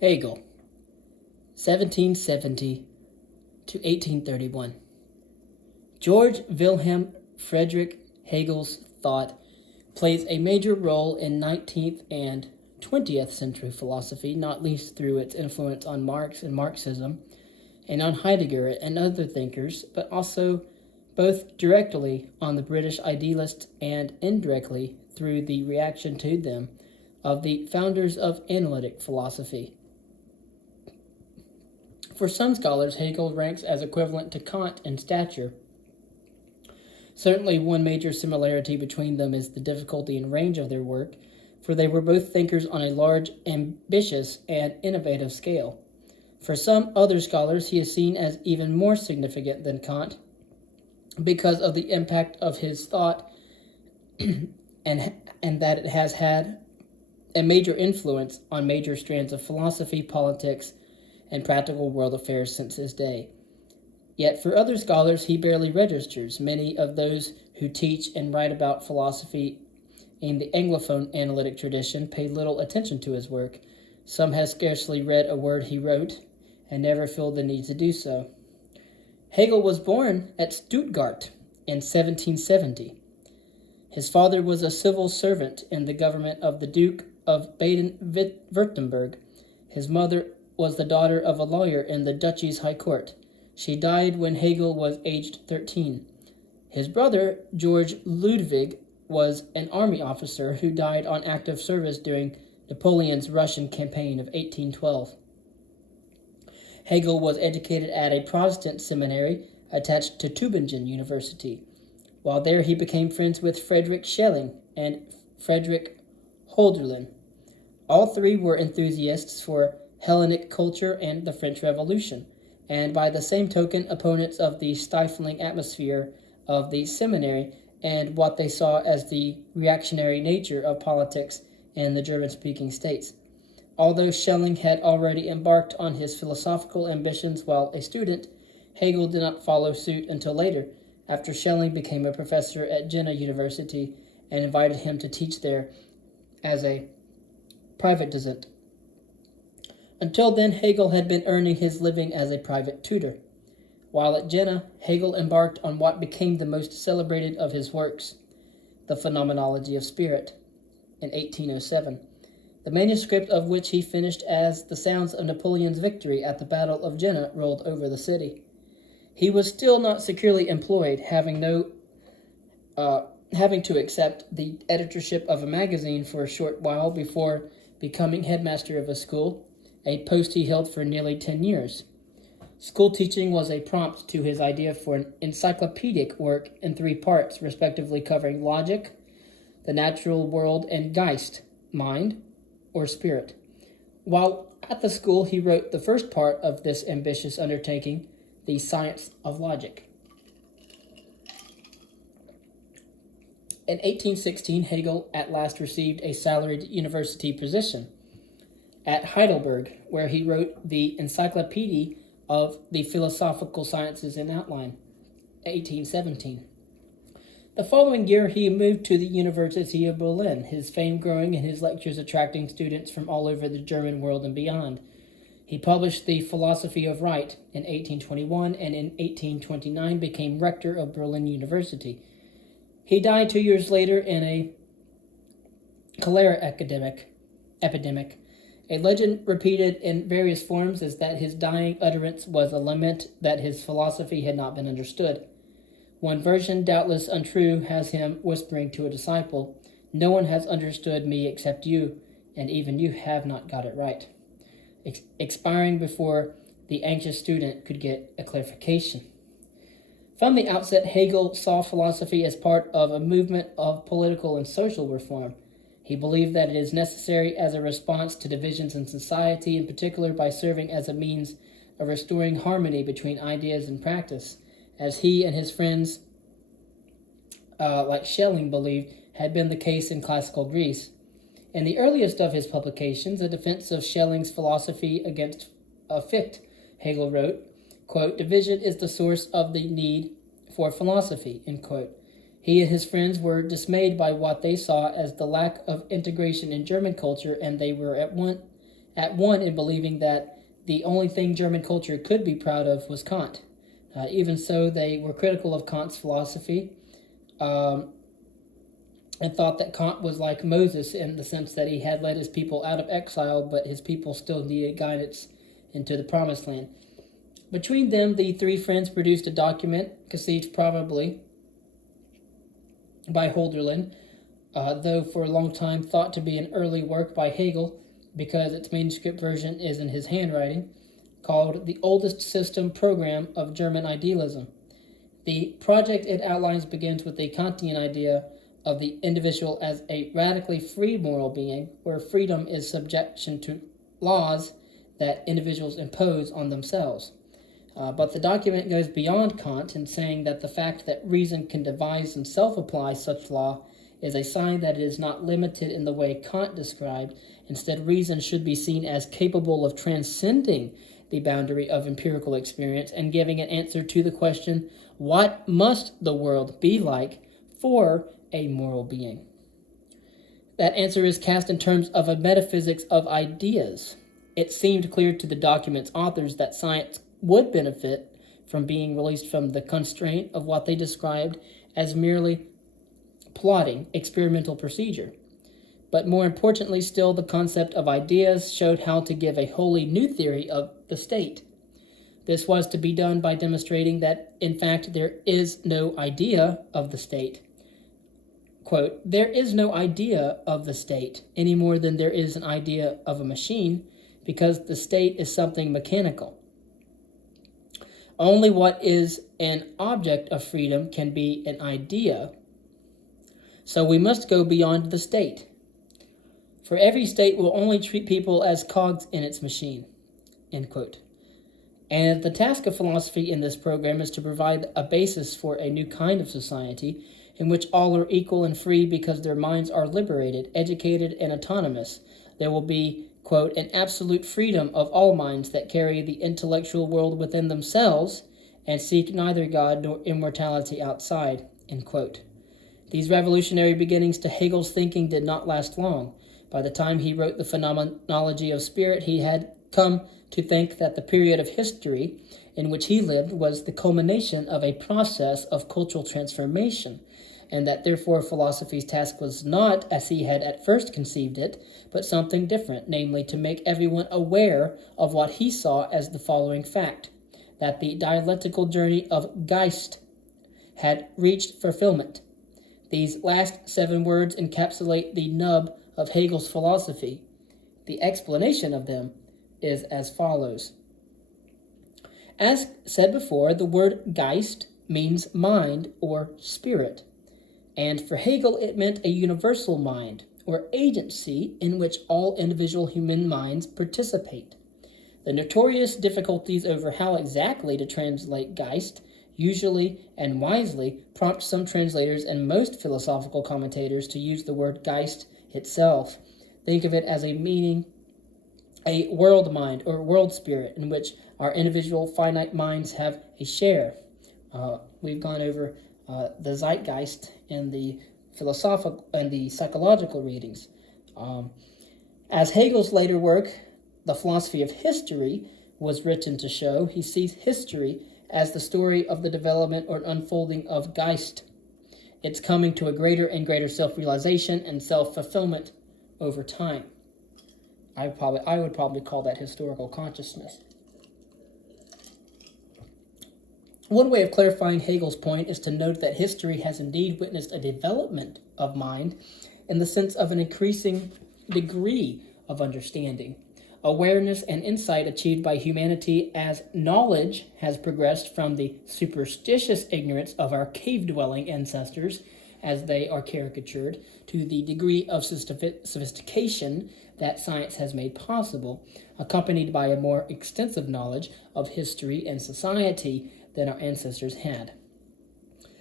Hegel, 1770 to 1831. George Wilhelm Friedrich Hegel's thought plays a major role in 19th and 20th century philosophy, not least through its influence on Marx and Marxism, and on Heidegger and other thinkers, but also both directly on the British idealists and indirectly through the reaction to them of the founders of analytic philosophy. For some scholars, Hegel ranks as equivalent to Kant in stature. Certainly, one major similarity between them is the difficulty and range of their work, for they were both thinkers on a large, ambitious, and innovative scale. For some other scholars, he is seen as even more significant than Kant because of the impact of his thought and that it has had a major influence on major strands of philosophy, politics, and practical world affairs since his day. Yet for other scholars, he barely registers. Many of those who teach and write about philosophy in the Anglophone analytic tradition pay little attention to his work. Some have scarcely read a word he wrote and never feel the need to do so. Hegel was born at Stuttgart in 1770. His father was a civil servant in the government of the Duke of Baden-Württemberg. His mother was the daughter of a lawyer in the Duchy's High Court. She died when Hegel was aged 13. His brother, George Ludwig, was an army officer who died on active service during Napoleon's Russian campaign of 1812. Hegel was educated at a Protestant seminary attached to Tübingen University. While there, he became friends with Friedrich Schelling and Friedrich Hölderlin. All three were enthusiasts for Hellenic culture and the French Revolution, and by the same token, opponents of the stifling atmosphere of the seminary and what they saw as the reactionary nature of politics in the German-speaking states. Although Schelling had already embarked on his philosophical ambitions while a student, Hegel did not follow suit until later, after Schelling became a professor at Jena University and invited him to teach there as a Privatdozent. Until then, Hegel had been earning his living as a private tutor. While at Jena, Hegel embarked on what became the most celebrated of his works, The Phenomenology of Spirit, in 1807, the manuscript of which he finished as the sounds of Napoleon's victory at the Battle of Jena rolled over the city. He was still not securely employed, having to accept the editorship of a magazine for a short while before becoming headmaster of a school, a post he held for nearly 10 years. School teaching was a prompt to his idea for an encyclopedic work in 3 parts, respectively covering logic, the natural world, and Geist, mind, or spirit. While at the school, he wrote the first part of this ambitious undertaking, The Science of Logic. In 1816, Hegel at last received a salaried university position at Heidelberg, where he wrote the Encyclopedia of the Philosophical Sciences in Outline, 1817. The following year, he moved to the University of Berlin, his fame growing and his lectures attracting students from all over the German world and beyond. He published The Philosophy of Right in 1821 and in 1829 became rector of Berlin University. He died 2 years later in a cholera epidemic. A legend repeated in various forms is that his dying utterance was a lament that his philosophy had not been understood. One version, doubtless untrue, has him whispering to a disciple, "No one has understood me except you, and even you have not got it right," expiring before the anxious student could get a clarification. From the outset, Hegel saw philosophy as part of a movement of political and social reform. He believed that it is necessary as a response to divisions in society, in particular by serving as a means of restoring harmony between ideas and practice, as he and his friends, like Schelling, believed had been the case in classical Greece. In the earliest of his publications, A Defense of Schelling's Philosophy Against Fichte, Hegel wrote, quote, "Division is the source of the need for philosophy," end quote. He and his friends were dismayed by what they saw as the lack of integration in German culture, and they were at at one in believing that the only thing German culture could be proud of was Kant. Even so, they were critical of Kant's philosophy, and thought that Kant was like Moses in the sense that he had led his people out of exile, but his people still needed guidance into the promised land. Between them, the three friends produced a document, conceived probably by Hölderlin, though for a long time thought to be an early work by Hegel, because its manuscript version is in his handwriting, called The Oldest System Program of German Idealism. The project it outlines begins with the Kantian idea of the individual as a radically free moral being, where freedom is subjection to laws that individuals impose on themselves. But the document goes beyond Kant in saying that the fact that reason can devise and self-apply such law is a sign that it is not limited in the way Kant described. Instead, reason should be seen as capable of transcending the boundary of empirical experience and giving an answer to the question, what must the world be like for a moral being? That answer is cast in terms of a metaphysics of ideas. It seemed clear to the document's authors that science would benefit from being released from the constraint of what they described as merely plotting experimental procedure. But more importantly still, the concept of ideas showed how to give a wholly new theory of the state. This was to be done by demonstrating that, in fact, there is no idea of the state. Quote, there is no idea of the state any more than there is an idea of a machine, because the state is something mechanical. Only what is an object of freedom can be an idea. So we must go beyond the state. For every state will only treat people as cogs in its machine. End quote. And the task of philosophy in this program is to provide a basis for a new kind of society in which all are equal and free because their minds are liberated, educated, and autonomous. There will be, quote, an absolute freedom of all minds that carry the intellectual world within themselves and seek neither God nor immortality outside, end quote. These revolutionary beginnings to Hegel's thinking did not last long. By the time he wrote the Phenomenology of Spirit, he had come to think that the period of history in which he lived was the culmination of a process of cultural transformation, and that therefore philosophy's task was not, as he had at first conceived it, but something different, namely to make everyone aware of what he saw as the following fact, that the dialectical journey of Geist had reached fulfillment. These last 7 words encapsulate the nub of Hegel's philosophy. The explanation of them is as follows. As said before, the word Geist means mind or spirit, and for Hegel it meant a universal mind or agency in which all individual human minds participate. The notorious difficulties over how exactly to translate Geist usually and wisely prompt some translators and most philosophical commentators to use the word Geist itself. Think of it as meaning a world mind or world spirit in which our individual finite minds have a share. We've gone over the zeitgeist in the philosophical and the psychological readings. As Hegel's later work, The Philosophy of History, was written to show, he sees history as the story of the development or unfolding of Geist. It's coming to a greater and greater self-realization and self-fulfillment over time. I would probably call that historical consciousness. One way of clarifying Hegel's point is to note that history has indeed witnessed a development of mind in the sense of an increasing degree of understanding, awareness, and insight achieved by humanity as knowledge has progressed from the superstitious ignorance of our cave-dwelling ancestors, as they are caricatured, to the degree of sophistication that science has made possible, accompanied by a more extensive knowledge of history and society than our ancestors had.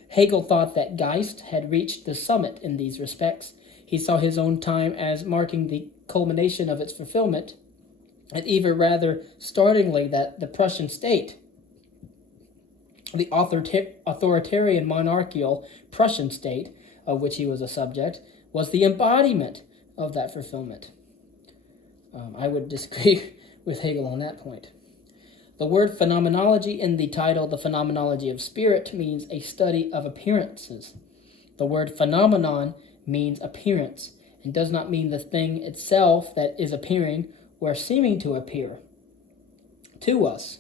Hegel thought that Geist had reached the summit in these respects. He saw his own time as marking the culmination of its fulfillment, and even rather startlingly that the Prussian state, the authoritarian monarchical Prussian state, of which he was a subject, was the embodiment of that fulfillment. I would disagree with Hegel on that point. The word phenomenology in the title, The Phenomenology of Spirit, means a study of appearances. The word phenomenon means appearance and does not mean the thing itself that is appearing or seeming to appear to us.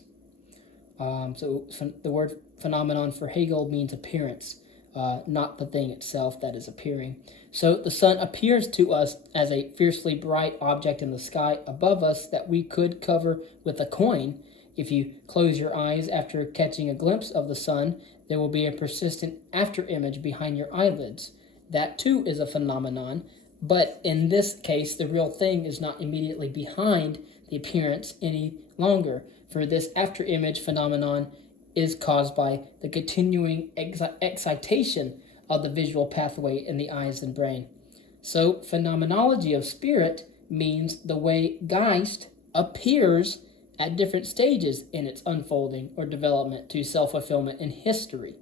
So the word phenomenon for Hegel means appearance, not the thing itself that is appearing. So the sun appears to us as a fiercely bright object in the sky above us that we could cover with a coin. If you close your eyes after catching a glimpse of the sun, there will be a persistent after-image behind your eyelids. That too is a phenomenon, but in this case, the real thing is not immediately behind the appearance any longer, for this after-image phenomenon is caused by the continuing excitation of the visual pathway in the eyes and brain. So, phenomenology of spirit means the way Geist appears at different stages in its unfolding or development to self-fulfillment in history.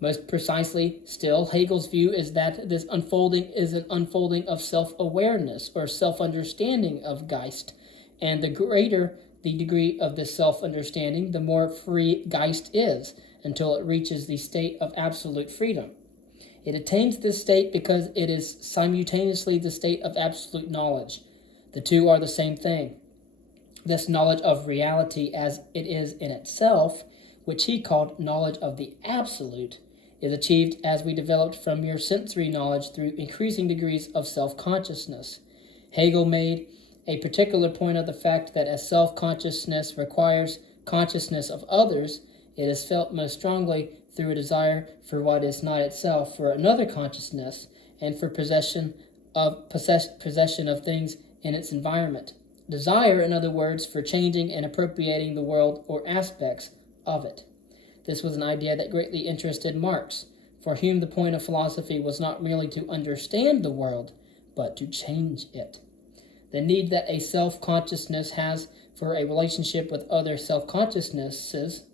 Most precisely still, Hegel's view is that this unfolding is an unfolding of self-awareness or self-understanding of Geist, and the greater the degree of this self-understanding, the more free Geist is, until it reaches the state of absolute freedom. It attains this state because it is simultaneously the state of absolute knowledge. The two are the same thing. This knowledge of reality as it is in itself, which he called knowledge of the absolute, is achieved as we developed from mere sensory knowledge through increasing degrees of self-consciousness. Hegel made a particular point of the fact that as self-consciousness requires consciousness of others, it is felt most strongly through a desire for what is not itself, for another consciousness, and for possession of things in its environment. Desire, in other words, for changing and appropriating the world or aspects of it. This was an idea that greatly interested Marx, for whom the point of philosophy was not merely to understand the world, but to change it. The need that a self-consciousness has for a relationship with other self-consciousnesses,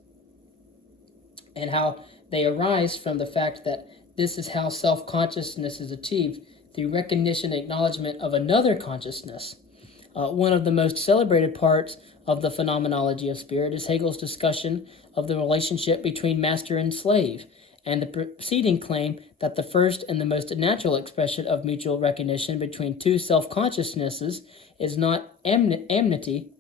and how they arise from the fact that this is how self-consciousness is achieved, through recognition and acknowledgement of another consciousness. One of the most celebrated parts of the phenomenology of spirit is Hegel's discussion of the relationship between master and slave, and the preceding claim that the first and the most natural expression of mutual recognition between two self-consciousnesses is not enmity,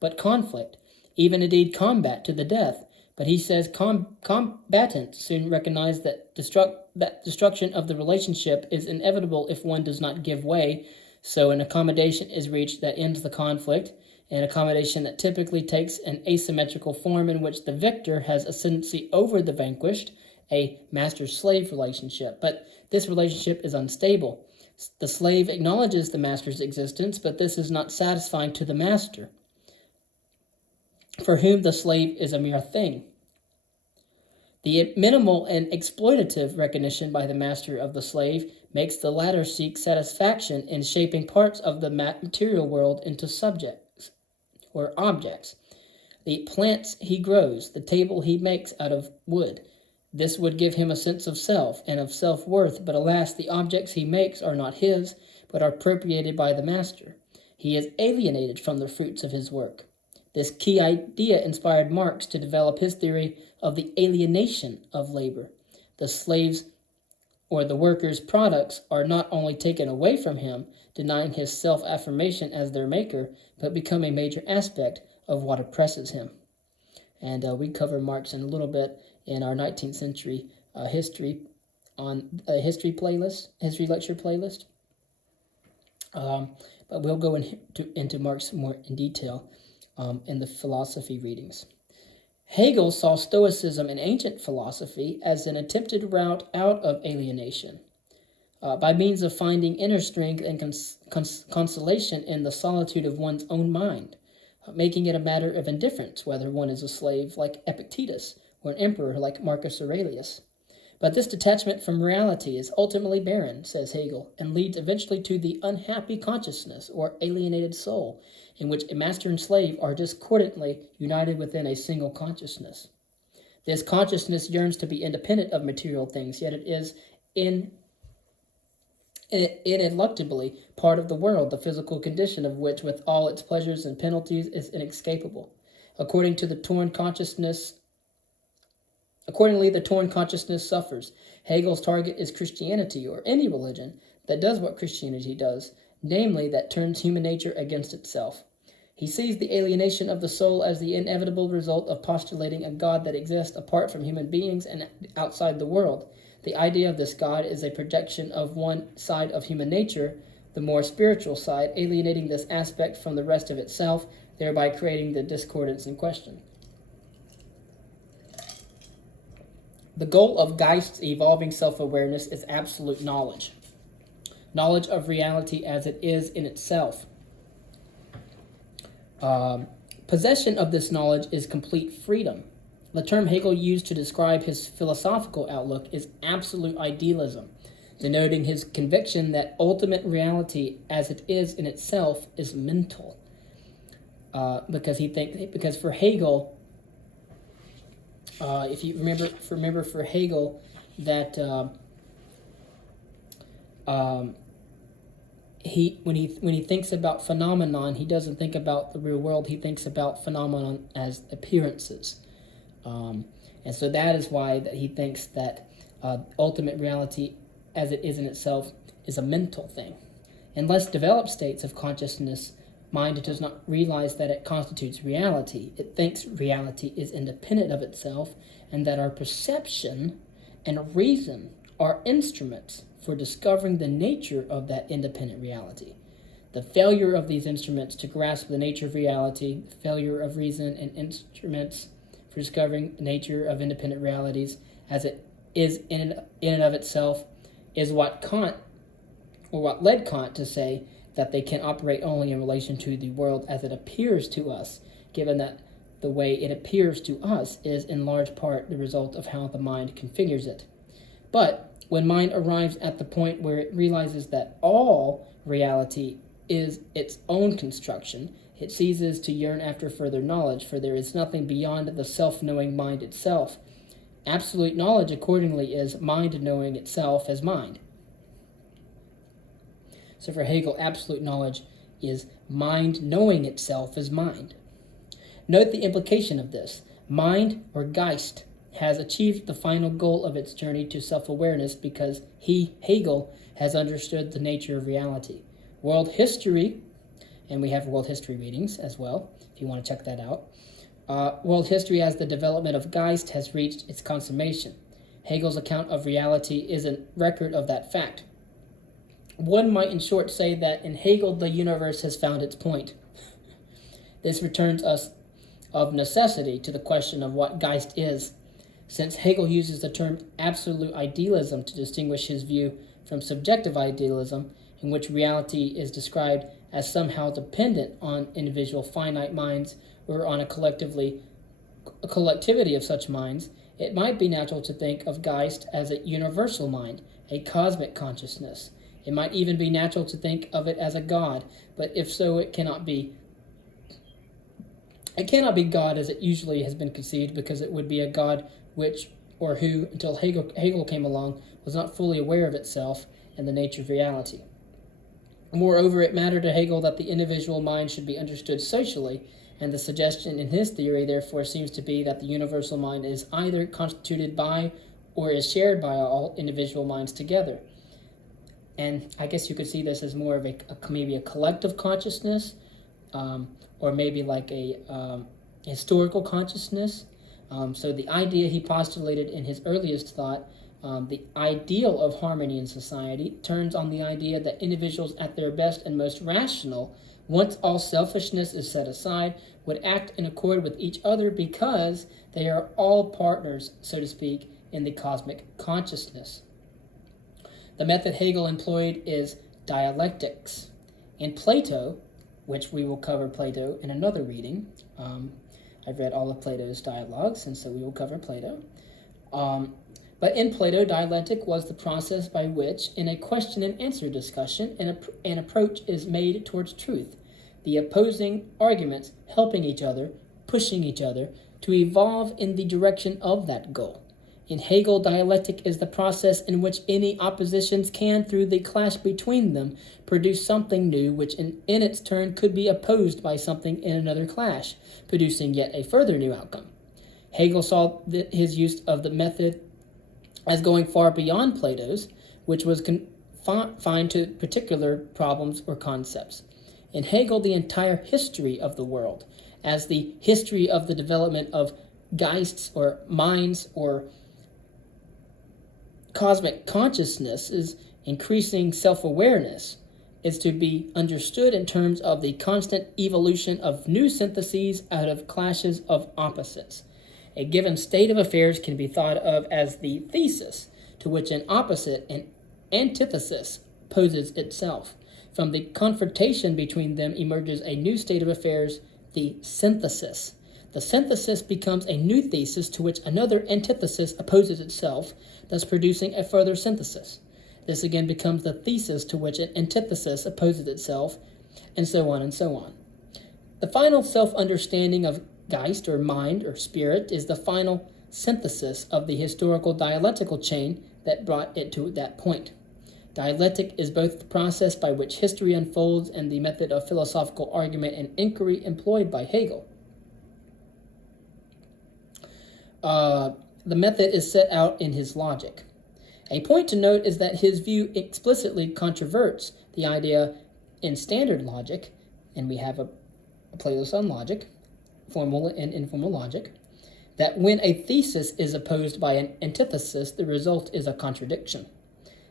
but conflict, even indeed combat to the death. But he says combatants soon recognize that destruction of the relationship is inevitable if one does not give way, so an accommodation is reached that ends the conflict, an accommodation that typically takes an asymmetrical form in which the victor has ascendancy over the vanquished, a master-slave relationship. But this relationship is unstable. The slave acknowledges the master's existence, but this is not satisfying to the master, for whom the slave is a mere thing. The minimal and exploitative recognition by the master of the slave makes the latter seek satisfaction in shaping parts of the material world into subjects or objects. The plants he grows, the table he makes out of wood. This would give him a sense of self and of self-worth, but alas, the objects he makes are not his, but are appropriated by the master. He is alienated from the fruits of his work. This key idea inspired Marx to develop his theory of the alienation of labor. The slave's or the worker's products are not only taken away from him, denying his self-affirmation as their maker, but become a major aspect of what oppresses him. And we cover Marx in a little bit in our 19th century history on a history lecture playlist. But we'll go into Marx more in detail in the philosophy readings. Hegel saw Stoicism in ancient philosophy as an attempted route out of alienation, by means of finding inner strength and consolation in the solitude of one's own mind, making it a matter of indifference whether one is a slave like Epictetus or an emperor like Marcus Aurelius. But this detachment from reality is ultimately barren, says Hegel, and leads eventually to the unhappy consciousness or alienated soul, in which a master and slave are discordantly united within a single consciousness. This consciousness yearns to be independent of material things, yet it is ineluctably part of the world, the physical condition of which, with all its pleasures and penalties, is inescapable. According to the torn consciousness Accordingly, the torn consciousness suffers. Hegel's target is Christianity, or any religion that does what Christianity does, namely, that turns human nature against itself. He sees the alienation of the soul as the inevitable result of postulating a God that exists apart from human beings and outside the world. The idea of this God is a projection of one side of human nature, the more spiritual side, alienating this aspect from the rest of itself, thereby creating the discordance in question. The goal of Geist's evolving self-awareness is absolute knowledge. Knowledge of reality as it is in itself. Possession of this knowledge is complete freedom. The term Hegel used to describe his philosophical outlook is absolute idealism, denoting his conviction that ultimate reality as it is in itself is mental. Because for Hegel, if you remember for Hegel that when he thinks about phenomenon, he doesn't think about the real world. He thinks about phenomenon as appearances, and so that is why that he thinks that ultimate reality as it is in itself is a mental thing. In less developed states of consciousness, mind does not realize that it constitutes reality. It thinks reality is independent of itself and that our perception and reason are instruments for discovering the nature of that independent reality. The failure of these instruments to grasp the nature of reality, the failure of reason and instruments for discovering the nature of independent realities as it is in and of itself, is what led Kant to say that they can operate only in relation to the world as it appears to us, given that the way it appears to us is in large part the result of how the mind configures it. But when mind arrives at the point where it realizes that all reality is its own construction, it ceases to yearn after further knowledge, for there is nothing beyond the self-knowing mind itself. Absolute knowledge, accordingly, is mind knowing itself as mind. So for Hegel, absolute knowledge is mind knowing itself as mind. Note the implication of this. Mind, or Geist, has achieved the final goal of its journey to self-awareness because Hegel, has understood the nature of reality. World history, and we have world history readings as well, if you want to check that out. World history as the development of Geist has reached its consummation. Hegel's account of reality is a record of that fact. One might in short say that in Hegel the universe has found its point. This returns us of necessity to the question of what Geist is, since Hegel uses the term absolute idealism to distinguish his view from subjective idealism, in which reality is described as somehow dependent on individual finite minds or on a collectivity of such minds. It might be natural to think of Geist as a universal mind, a cosmic consciousness. It might even be natural to think of it as a God, but if so, it cannot be God as it usually has been conceived, because it would be a God which, or who, until Hegel came along, was not fully aware of itself and the nature of reality. Moreover, it mattered to Hegel that the individual mind should be understood socially, and the suggestion in his theory, therefore, seems to be that the universal mind is either constituted by or is shared by all individual minds together. And I guess you could see this as more of maybe a collective consciousness, or maybe like a historical consciousness. So the idea he postulated in his earliest thought, the ideal of harmony in society, turns on the idea that individuals at their best and most rational, once all selfishness is set aside, would act in accord with each other because they are all partners, so to speak, in the cosmic consciousness. The method Hegel employed is dialectics. In Plato, which we will cover Plato in another reading, I've read all of Plato's dialogues, and so we will cover Plato. But in Plato, dialectic was the process by which, in a question and answer discussion, an approach is made towards truth, the opposing arguments helping each other, pushing each other, to evolve in the direction of that goal. In Hegel, dialectic is the process in which any oppositions can, through the clash between them, produce something new, which in its turn could be opposed by something in another clash, producing yet a further new outcome. Hegel saw his use of the method as going far beyond Plato's, which was confined to particular problems or concepts. In Hegel, the entire history of the world, as the history of the development of Geists or minds or cosmic consciousness, is increasing self-awareness, is to be understood in terms of the constant evolution of new syntheses out of clashes of opposites. A given state of affairs can be thought of as the thesis to which an opposite, an antithesis, poses itself. From the confrontation between them emerges a new state of affairs, the synthesis. The synthesis becomes a new thesis to which another antithesis opposes itself, thus producing a further synthesis. This again becomes the thesis to which an antithesis opposes itself, and so on and so on. The final self-understanding of Geist or mind or spirit is the final synthesis of the historical dialectical chain that brought it to that point. Dialectic is both the process by which history unfolds and the method of philosophical argument and inquiry employed by Hegel. The method is set out in his logic. A point to note is that his view explicitly controverts the idea in standard logic, and we have a playlist on logic, formal and informal logic, that when a thesis is opposed by an antithesis, the result is a contradiction,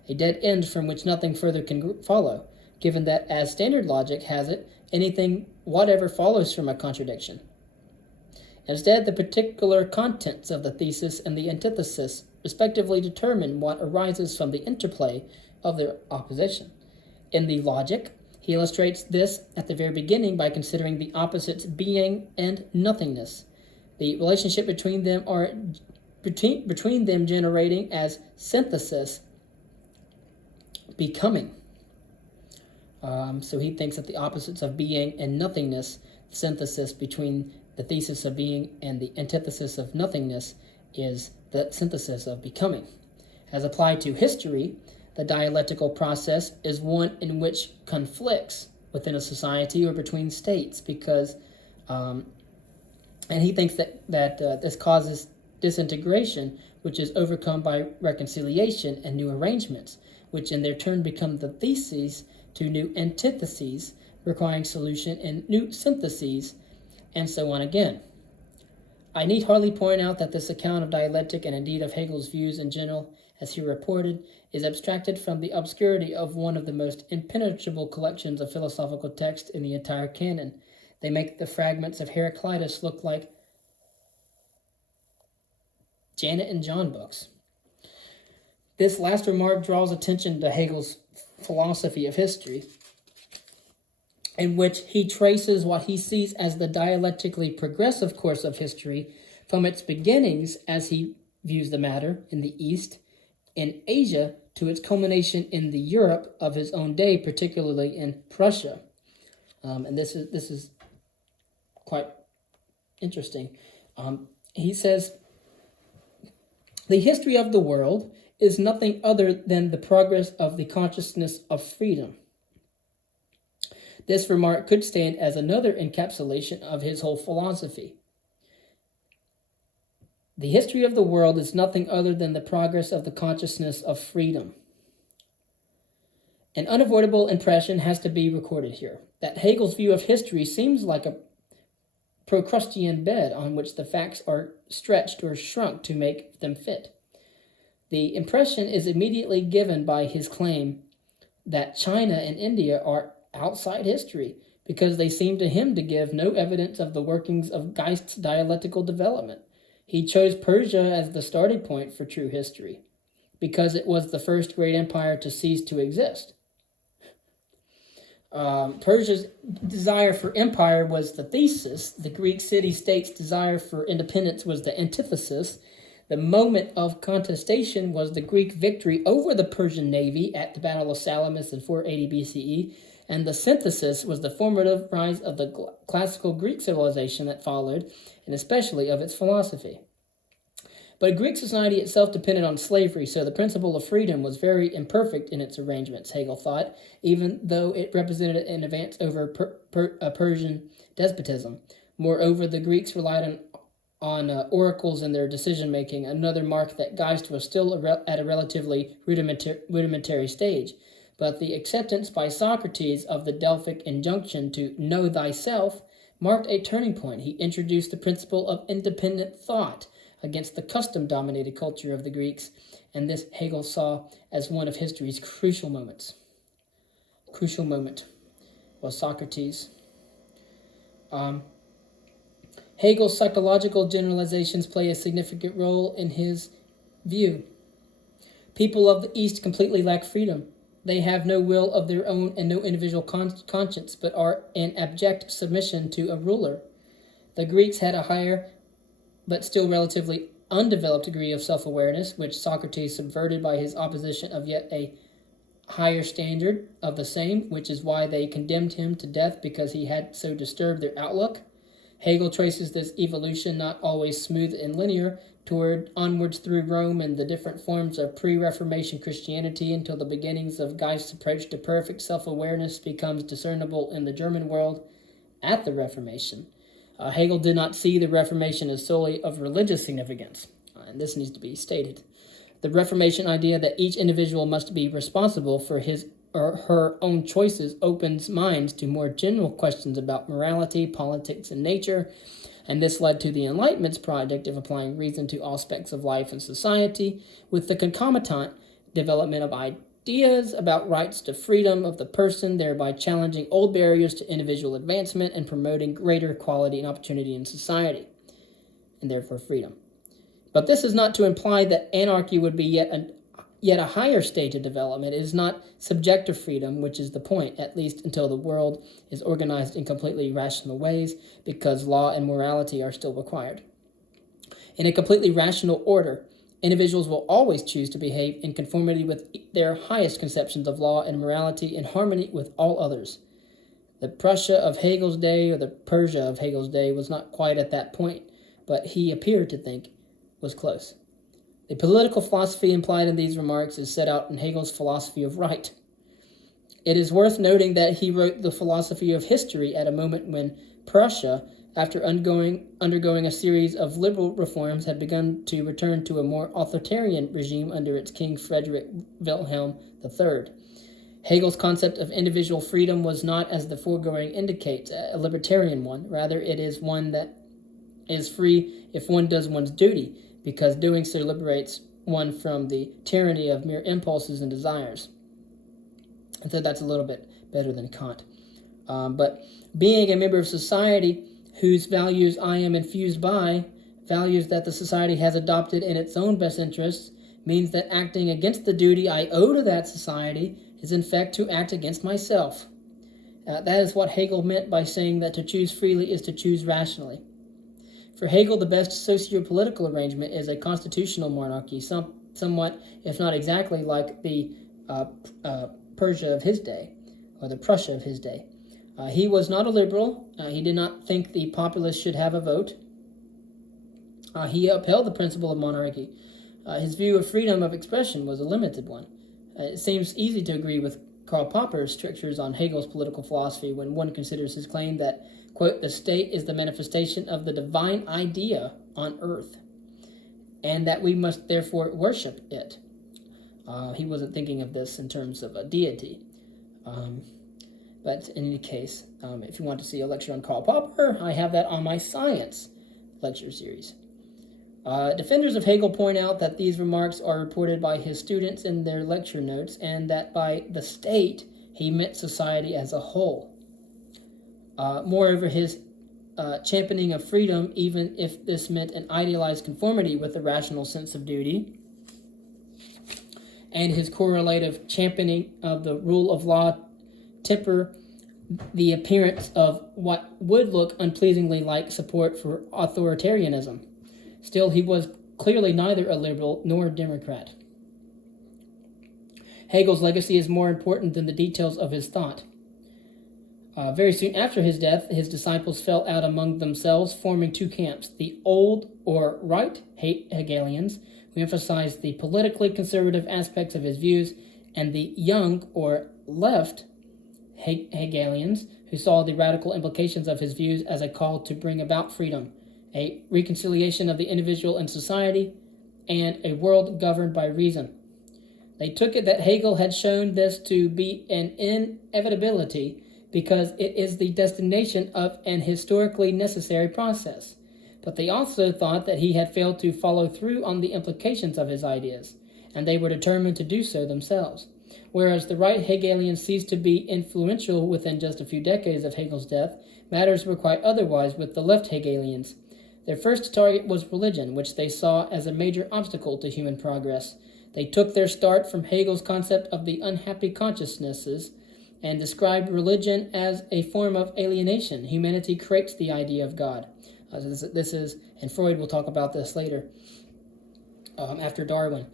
a dead end from which nothing further can follow, given that, as standard logic has it, anything whatever follows from a contradiction. Instead, the particular contents of the thesis and the antithesis respectively determine what arises from the interplay of their opposition. In the logic, he illustrates this at the very beginning by considering the opposites being and nothingness. The relationship between them generating as synthesis becoming. So he thinks that the opposites of being and nothingness, synthesis between the thesis of being and the antithesis of nothingness, is the synthesis of becoming. As applied to history, the dialectical process is one in which conflicts within a society or between states, because, and he thinks that this causes disintegration, which is overcome by reconciliation and new arrangements, which in their turn become the theses to new antitheses, requiring solution in new syntheses, and so on again. I need hardly point out that this account of dialectic, and indeed of Hegel's views in general, as he reported, is abstracted from the obscurity of one of the most impenetrable collections of philosophical text in the entire canon. They make the fragments of Heraclitus look like Janet and John books. This last remark draws attention to Hegel's philosophy of history, in which he traces what he sees as the dialectically progressive course of history from its beginnings, as he views the matter, in the East, in Asia, to its culmination in the Europe of his own day, particularly in Prussia. And this is quite interesting. He says, the history of the world is nothing other than the progress of the consciousness of freedom. This remark could stand as another encapsulation of his whole philosophy. The history of the world is nothing other than the progress of the consciousness of freedom. An unavoidable impression has to be recorded here, that Hegel's view of history seems like a Procrustean bed on which the facts are stretched or shrunk to make them fit. The impression is immediately given by his claim that China and India are outside history, because they seem to him to give no evidence of the workings of Geist's dialectical development. He chose Persia as the starting point for true history, because it was the first great empire to cease to exist. Persia's desire for empire was the thesis. The Greek city-state's desire for independence was the antithesis. The moment of contestation was the Greek victory over the Persian navy at the Battle of Salamis in 480 BCE, and the synthesis was the formative rise of the classical Greek civilization that followed, and especially of its philosophy. But Greek society itself depended on slavery, so the principle of freedom was very imperfect in its arrangements, Hegel thought, even though it represented an advance over Persian despotism. Moreover, the Greeks relied on oracles in their decision-making, another mark that Geist was still at a relatively rudimentary stage. But the acceptance by Socrates of the Delphic injunction to know thyself marked a turning point. He introduced the principle of independent thought against the custom-dominated culture of the Greeks, and this Hegel saw as one of history's crucial moments. Crucial moment was Socrates. Hegel's psychological generalizations play a significant role in his view. People of the East completely lack freedom. They have no will of their own and no individual conscience, but are in abject submission to a ruler. The Greeks had a higher, but still relatively undeveloped degree of self-awareness, which Socrates subverted by his opposition of yet a higher standard of the same, which is why they condemned him to death because he had so disturbed their outlook. Hegel traces this evolution, not always smooth and linear, onwards through Rome and the different forms of pre-Reformation Christianity until the beginnings of Geist's approach to perfect self-awareness becomes discernible in the German world at the Reformation. Hegel did not see the Reformation as solely of religious significance, and this needs to be stated. The Reformation idea that each individual must be responsible for his or her own choices opens minds to more general questions about morality, politics, and nature, and this led to the Enlightenment's project of applying reason to all aspects of life and society, with the concomitant development of ideas about rights to freedom of the person, thereby challenging old barriers to individual advancement and promoting greater equality and opportunity in society, and therefore freedom. But this is not to imply that anarchy would be yet a higher stage of development. It is not subjective freedom, which is the point, at least until the world is organized in completely rational ways, because law and morality are still required. In a completely rational order, individuals will always choose to behave in conformity with their highest conceptions of law and morality in harmony with all others. The Prussia of Hegel's day, or the Persia of Hegel's day, was not quite at that point, but he appeared to think was close. The political philosophy implied in these remarks is set out in Hegel's philosophy of right. It is worth noting that he wrote the philosophy of history at a moment when Prussia, after undergoing a series of liberal reforms, had begun to return to a more authoritarian regime under its King Frederick Wilhelm III. Hegel's concept of individual freedom was not, as the foregoing indicates, a libertarian one. Rather, it is one that is free if one does one's duty, because doing so liberates one from the tyranny of mere impulses and desires. And so that's a little bit better than Kant. But being a member of society whose values I am infused by, values that the society has adopted in its own best interests, means that acting against the duty I owe to that society is in fact to act against myself. That is what Hegel meant by saying that to choose freely is to choose rationally. For Hegel, the best socio-political arrangement is a constitutional monarchy, somewhat, if not exactly, like the Persia of his day, or the Prussia of his day. He was not a liberal. He did not think the populace should have a vote. He upheld the principle of monarchy. His view of freedom of expression was a limited one. It seems easy to agree with Karl Popper's strictures on Hegel's political philosophy when one considers his claim that, quote, the state is the manifestation of the divine idea on earth, and that we must therefore worship it. He wasn't thinking of this in terms of a deity. But in any case, if you want to see a lecture on Karl Popper, I have that on my science lecture series. Defenders of Hegel point out that these remarks are reported by his students in their lecture notes, and that by the state, he meant society as a whole. Moreover, his championing of freedom, even if this meant an idealized conformity with the rational sense of duty, and his correlative championing of the rule of law temper the appearance of what would look unpleasingly like support for authoritarianism. Still, he was clearly neither a liberal nor a Democrat. Hegel's legacy is more important than the details of his thought. Very soon after his death, his disciples fell out among themselves, forming two camps: the old or right Hegelians, who emphasized the politically conservative aspects of his views, and the young or left Hegelians, who saw the radical implications of his views as a call to bring about freedom, a reconciliation of the individual and society, and a world governed by reason. They took it that Hegel had shown this to be an inevitability because it is the destination of an historically necessary process. But they also thought that he had failed to follow through on the implications of his ideas, and they were determined to do so themselves. Whereas the right Hegelians ceased to be influential within just a few decades of Hegel's death, matters were quite otherwise with the left Hegelians. Their first target was religion, which they saw as a major obstacle to human progress. They took their start from Hegel's concept of the unhappy consciousnesses and described religion as a form of alienation. Humanity creates the idea of God. This is, and Freud will talk about this later, after Darwin.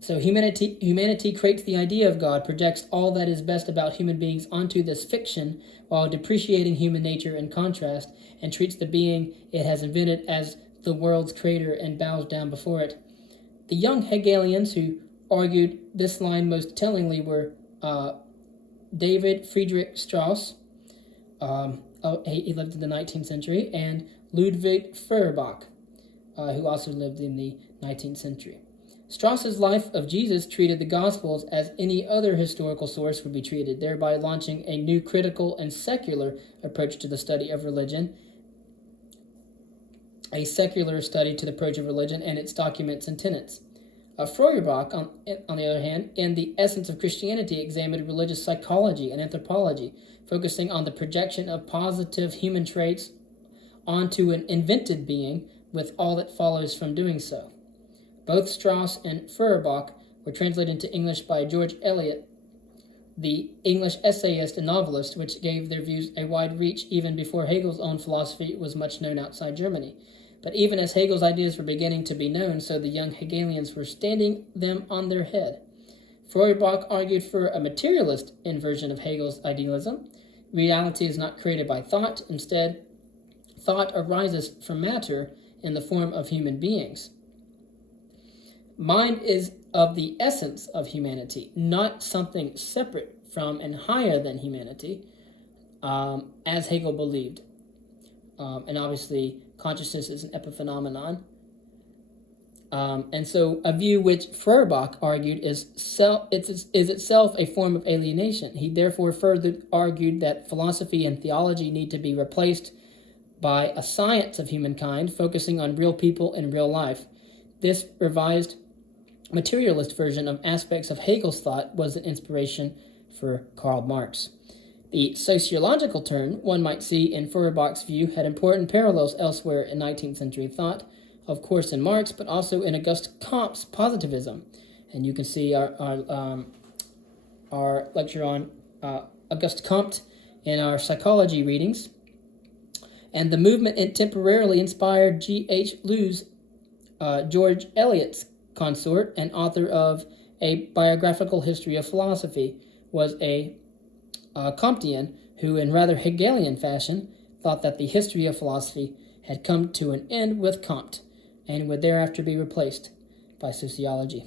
So humanity creates the idea of God, projects all that is best about human beings onto this fiction, while depreciating human nature in contrast, and treats the being it has invented as the world's creator and bows down before it. The young Hegelians who argued this line most tellingly were David Friedrich Strauss, he lived in the 19th century, and Ludwig Feuerbach, who also lived in the 19th century. Strauss's Life of Jesus treated the Gospels as any other historical source would be treated, thereby launching a new critical and secular approach to the study of religion, a secular study to the approach of religion and its documents and tenets. Feuerbach, on the other hand, in The Essence of Christianity, examined religious psychology and anthropology, focusing on the projection of positive human traits onto an invented being with all that follows from doing so. Both Strauss and Feuerbach were translated into English by George Eliot, the English essayist and novelist, which gave their views a wide reach even before Hegel's own philosophy was much known outside Germany. But even as Hegel's ideas were beginning to be known, so the young Hegelians were standing them on their head. Feuerbach argued for a materialist inversion of Hegel's idealism. Reality is not created by thought. Instead, thought arises from matter in the form of human beings. Mind is of the essence of humanity, not something separate from and higher than humanity, as Hegel believed. And obviously, consciousness is an epiphenomenon. And so a view which Feuerbach argued is itself a form of alienation. He therefore further argued that philosophy and theology need to be replaced by a science of humankind, focusing on real people in real life. This revised materialist version of aspects of Hegel's thought was an inspiration for Karl Marx. The sociological turn one might see in Feuerbach's view had important parallels elsewhere in 19th century thought, of course in Marx, but also in Auguste Comte's positivism. And you can see our lecture on Auguste Comte in our psychology readings. And the movement temporarily inspired G.H. Lewes, George Eliot's consort and author of A Biographical History of Philosophy, was a Comtean who, in rather Hegelian fashion, thought that the history of philosophy had come to an end with Comte and would thereafter be replaced by sociology.